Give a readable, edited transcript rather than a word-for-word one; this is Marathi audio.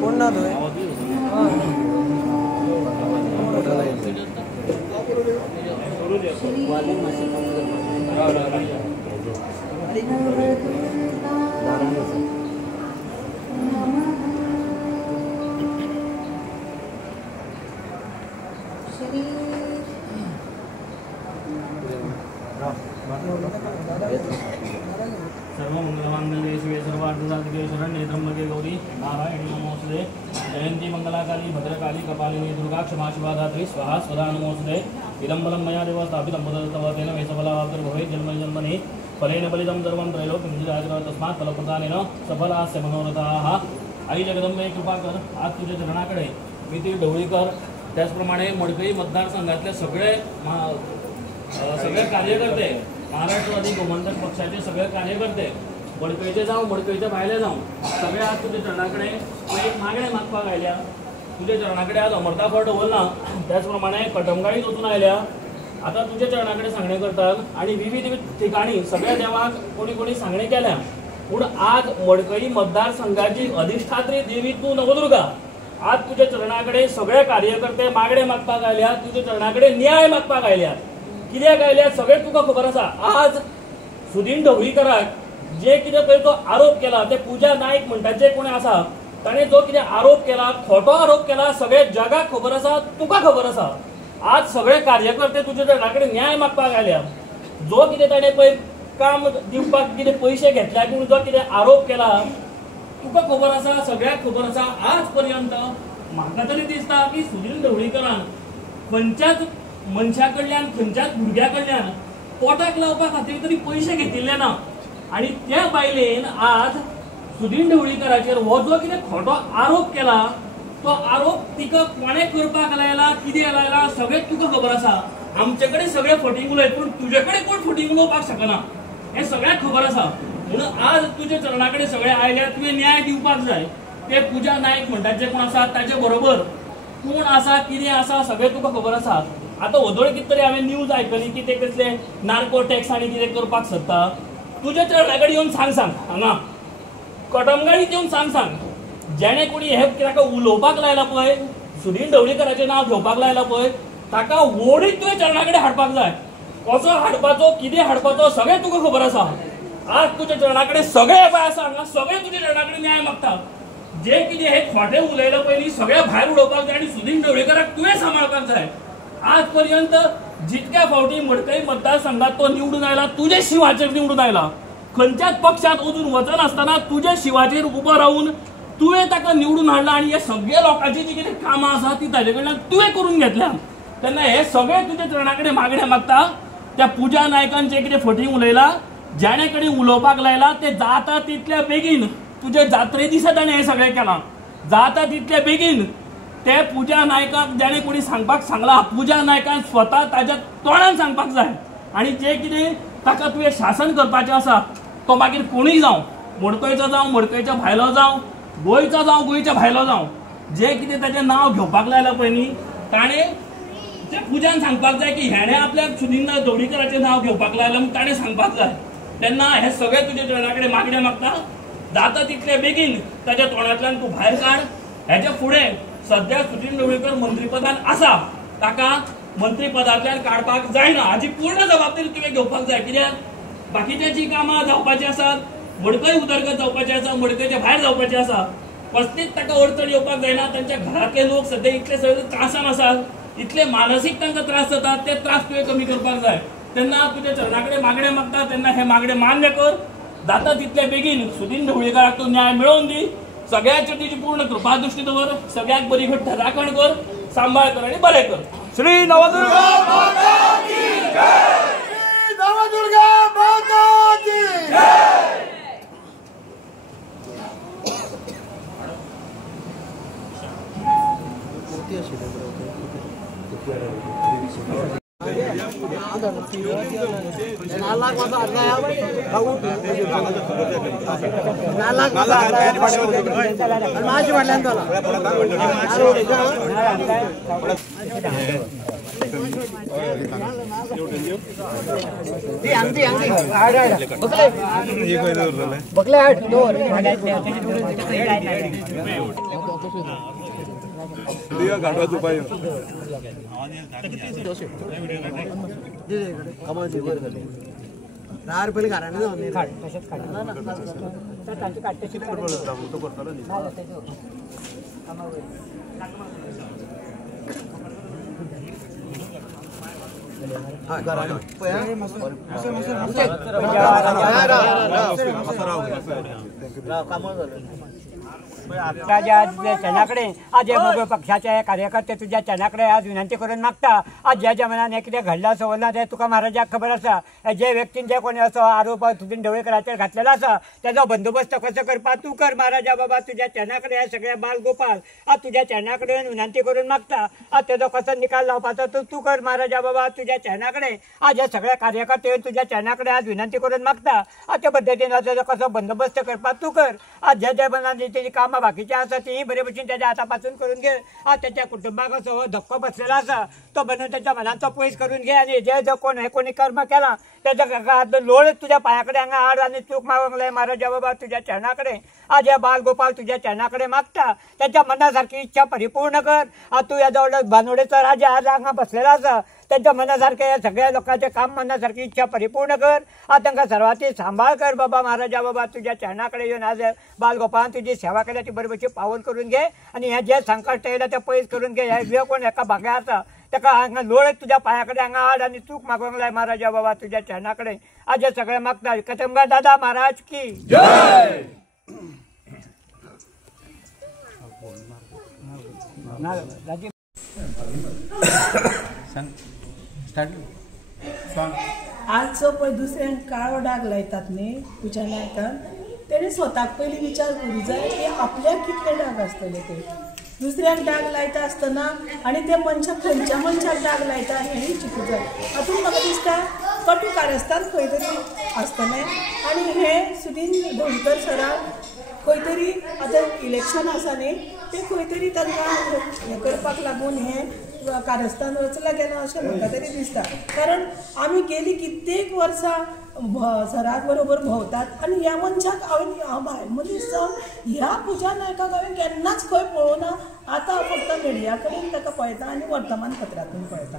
कोण ना तो सर्वमंगलमांगल्ये शिवे सर्वार्थसाधिके शरण्ये त्र्यंबके गौरी नारायणी नमोस्तुते जयंती मंगलाकाली भद्रकाली कपालिनी दुर्गा क्षमा शिवा धात्री स्वाहा स्वधा नमोस्तुते इदं बलं मया देव स्थापितं पदतवतेन वैसफलावाप्तिर्भवेत् जन्मनि फलेन बलिदं सर्वं त्रैलोक्यं जिराजराव तस्मात् फलप्रदानेन सफलास्य मनोरथाः। आई जगदंबे कृपा कर, आज तुझ्या चरणाकडे मी ती ढवळी कर, त्याचप्रमाणे मडकई मतदारसंघातले सगळे कार्यकर्ते, महाराष्ट्रवादी गोमंतक पक्षाचे सगळे कार्यकर्ते मडकईचे जावं मडकईच्या भायले जावं सगळे आज तुझ्या चरणाकडे एक मागणे मागपाक आयल्या। तुझ्या चरणाकडे आज अमरता फळ दवरना, त्याचप्रमाणे कटमगाळीत वचून आयल्या। आता तुझ्या चरणाकडे सांगणे करतात आणि विविध ठिकाणी सगळ्या देवाक कोणी कोणी सांगणे केल्या, पूण आज मडकई मतदारसंघाची अधिष्ठात्री देवी तू नवदुर्गा आज तुझ्या चरणाकडे सगळे कार्यकर्ते मागणे मागपाक आयल्या, तुझ्या चरणाकडे न्याय मागपाक आयल्या। कित्याक आयल्या सगळे तुका खबर आसा, आज सुदीन ढवळीकराक जे कितें पळय तो आरोप केला ते पूजा नाईक म्हणटात जे कोणी आसा ताणें जो कितें आरोप केला, खोटो आरोप केला, सगळे जगाक खबर आसा, तुका खबर आसा। आज सगळे कार्यकर्ते तुझ्या चरणाकडे न्याय मागपाक आयल्या। जो कितें ताणें पळय काम दिवपाक कितें पयशे घेतल्या किंवा जो कितें आरोप केला तुका खबर आसा, सगळ्याक खबर आसा। आज पर्यंत म्हाका तरी दिसता की सुदीन ढवळीकरान खंयच्याच मनशा कडल्यान खंयच्याच भुरग्या कडल्यान पोटाक लावपा खातीर तरी पयशे घेतिल्ले ना। आणि त्या बायलेन आज सुदीन ढवळीकराचेर हो जो कितें खोटो आरोप केला तो आरोप तिका कोणे करपाक लायला, कितें लायला सगळें तुका खबर आसा। आमचे कडेन सगळे फटींग उलयत पूण तुजे कडेन कोण फटींग उलोवपाक शकना हें सगळ्यांक खबर आसा। म्हणून आज तुज्या चरणाकडे सगळे आयल्या, तुवें न्याय दिवपाक जाय। ते पूजा नाईक म्हणटात जे कोण आसा ताचे बरोबर कोण आसा कितें आसा सगळें तुका खबर आसा। आता वदोळीत तरी हांवें न्यूज आयकली की ते कसले नार्को टॅक्स आनी कितें करपाक सोदता। तुज्या चरणाकडे येवन सांग हांगा कटमगाळीत येवन सांग जेणे कोणी हे ताका उलोवपाक लायला पळय, सुदीन ढवळीकराचें नांव घेवपाक लायला पळय, ताका वोडीत तुवें चरणाकडे हाडपाक जाय। कसो हाडपाचो, कितें हाडपाचो सगळें तुका खबर आसा। आज तुज्या चरणाकडे सगळे बाय आसा, हांगा सगळे तुज्या चरणाकडे न्याय मागता। जे कितें हे खोटे उलयला पयलीं सगळे भायर उडोवपाक जाय आनी सुदीन ढवळीकराक तुवें सांबाळपाक जाय। आज पर्यंत जितक्या फावटी मडकई मतदारसंघात तो निवडून आयला तुझे शिवाचेर निवडून आयला। खंयच्याच पक्षात अजून वचन आसतना तुझे शिवाचेर उबो रावन तुवें ताका निवडून हाडला आनी हे सगळे लोकांची जी कितें कामां आसा ती ताजे कडल्यान तुवें करून घेतल्या। तेन्ना हे सगळे तुज्या चरणाकडे मागणे मागता। त्या पूजा नायकान जे कितें फटींग उलयला, जेणे कडेन उलोवपाक लायला ते जाता तितल्या बेगीन तुजे जात्रे दिसा ताणें हें सगळें केलां। जाता तितल्या बेगीन ते पूजा नायकाक जेणे कोणी सांगपाक सांगला पूजा नायकान स्वता ताच्या तोंडान सांगपाक जाय। आणि जे कितें ताका तुवें शासन करपाचें आसा तो मागीर कोणूय जावं, मडकयचो जावं मडकयच्या भायलो जावं, गोंयचो जावं गोंयच्या भायलो जावं, जे कितें ताचें नांव घेवपाक लायलां पळय न्ही ताणें ते पुजान सांगपाक जाय की हेणे आपल्याक सुदीन ढवळीकराचें नांव घेवपाक लायलां म्हूण ताणें सांगपाक जाय। तेन्ना हे सगळे तुजे चरणाकडे मागणे मागता। जाता तितले बेगीन ताच्या तोंडांतल्यान तूं भायर काड। हेच्या फुडें सध्या सुदीन ढवळीकर मंत्रीपदान आसा, ताका मंत्रीपदांतल्यान काडपाक जायना हाची पूर्ण जबाबदारी तुवें घेवपाक जाय। कित्याक बाकीच्या जी कामां जावपाची आसात, मडकय उदरगत जावपाची आसा, मडकयच्या भायर जावपाची आसा, कसलीच ताका अडचण येवपाक जायना। तांच्या घरातले लोक सध्या इतले सगळे त्रासान आसात, इतले मानसीक तांकां त्रास जातात, ते त्रास तुवें कमी करपाक जाय। तेन्ना तुज्या चरणाकडे मागणे मागता तेन्ना हे मागणे मान्य कर। जाता तितले बेगीन सुदीन ढवळीकराक तूं न्याय मेळोवन दी। सगळ्याचेर तुजी पूर्ण कृपा दृष्टी दवर, सगळ्याक बरी घट्ट राखण कर, सांबाळ कर आणि बरें कर। श्री नवदुर्गा माता की जय। श्री नवदुर्गा माता की जय। आता ज्या चॅनाकडे आज हे पक्षाचे कार्यकर्ते तुझ्या चॅनाकडे आज विनंती करून मागता आज ज्याच्या मनाने कितें घडला सवरला ते तुका महाराजाक खबर आसा जे व्यक्तीन जे कोणी असो आरोप तुझे ढवळेकराचेर घातलेलो आसा त्याचा बंदोबस्त कसो करपा तू कर महाराजा बाबा तुझ्या चॅनाकडे हे सगळे बाल गोपाल आज तुझ्या चॅनाकडे विनंती करून मागता आज तेजो कसो निकाल लावपाचो तो तू कर महाराजा बाबा तुझ्या चॅनाकडे आज हे सगळे कार्यकर्ते तुझ्या चॅनाकडे आज विनंती करून मागता आज त्या पद्दतीन तेजो कसो बंदोबस्त करपा तू कर आज ज्या मनाने तेजी कामां बाकीचे आसा ती बरे भशेन त्याच्या हातापासून करून घे आज त्याच्या कुटुंबाक असो धक्को बसलेला आसा तो बनवून त्याच्या मनाचो पयस करून घे आणि जे जो कोणी कर्म केला त्याच्या लोळ तुझ्या पायाकडे हांगा हाड आणि चूक मागूंक लाय महाराजा बाबा तुझ्या चरणाकडे आज हे बाल गोपाल तुझ्या चरणाकडे मागता त्याच्या मनासारखी इच्छा परिपूर्ण कर आज तू या बानोडेचो राजा आज हांगा बसलेला आसा त्यांच्या मनासारखे या सगळ्या लोकांचे काम मनासारखी इच्छा परिपूर्ण कर आज तांकां सर्वांची सांभाळ कर बाबा महाराजा बाबा तुझ्या चरणाकडे येऊन आज बालगोपालान तुझी सेवा केल्या ती बरोबरची पावन करून घे आणि हे जे संकट येयला ते पयस करून घे हे जे कोण एका भाग्या आसा ताका हांगा लोळ तुझ्या पायाकडे हांगा हाड आणि चूक मागूंक लाय महाराजा बाबा तुझ्या चरणाकडे आज हे सगळे मागता कदमगार दादा महाराज की जय. आज जो पळय दुसऱ्यांक काळो डाग लायतात न्ही तुज्या लायतात तेणे स्वताक पयलीं विचार करूंक जाय की आपल्याक कितले डाग आसतले ते दुसऱ्याक डाग लायता आसतना आनी ते मनशाक खंयच्या मनशाक डाग लायता हेंय चिंतूंक जाय हातूंत म्हाका दिसता कटू कारस्थान खंय तरी आसतलें आनी हे सुदीन ढवळकर सराक खंय तरी आतां इलेक्शन आसा न्ही ते खंय तरी तांकां हें करपाक लागून हें कारस्थान रचला गेलो अशें म्हाका तरी दिसता कारण आमी गेली कित्येक वर्सां सराक बरोबर भोंवतात आनी ह्या मनशाक हांव भायर मनीस जावन ह्या पुजा नायकाक हांवें केन्नाच खंय पळोवना आतां फक्त मिडिया कडेन ताका पळयता आनी वर्तमानपत्रांतून पळयता.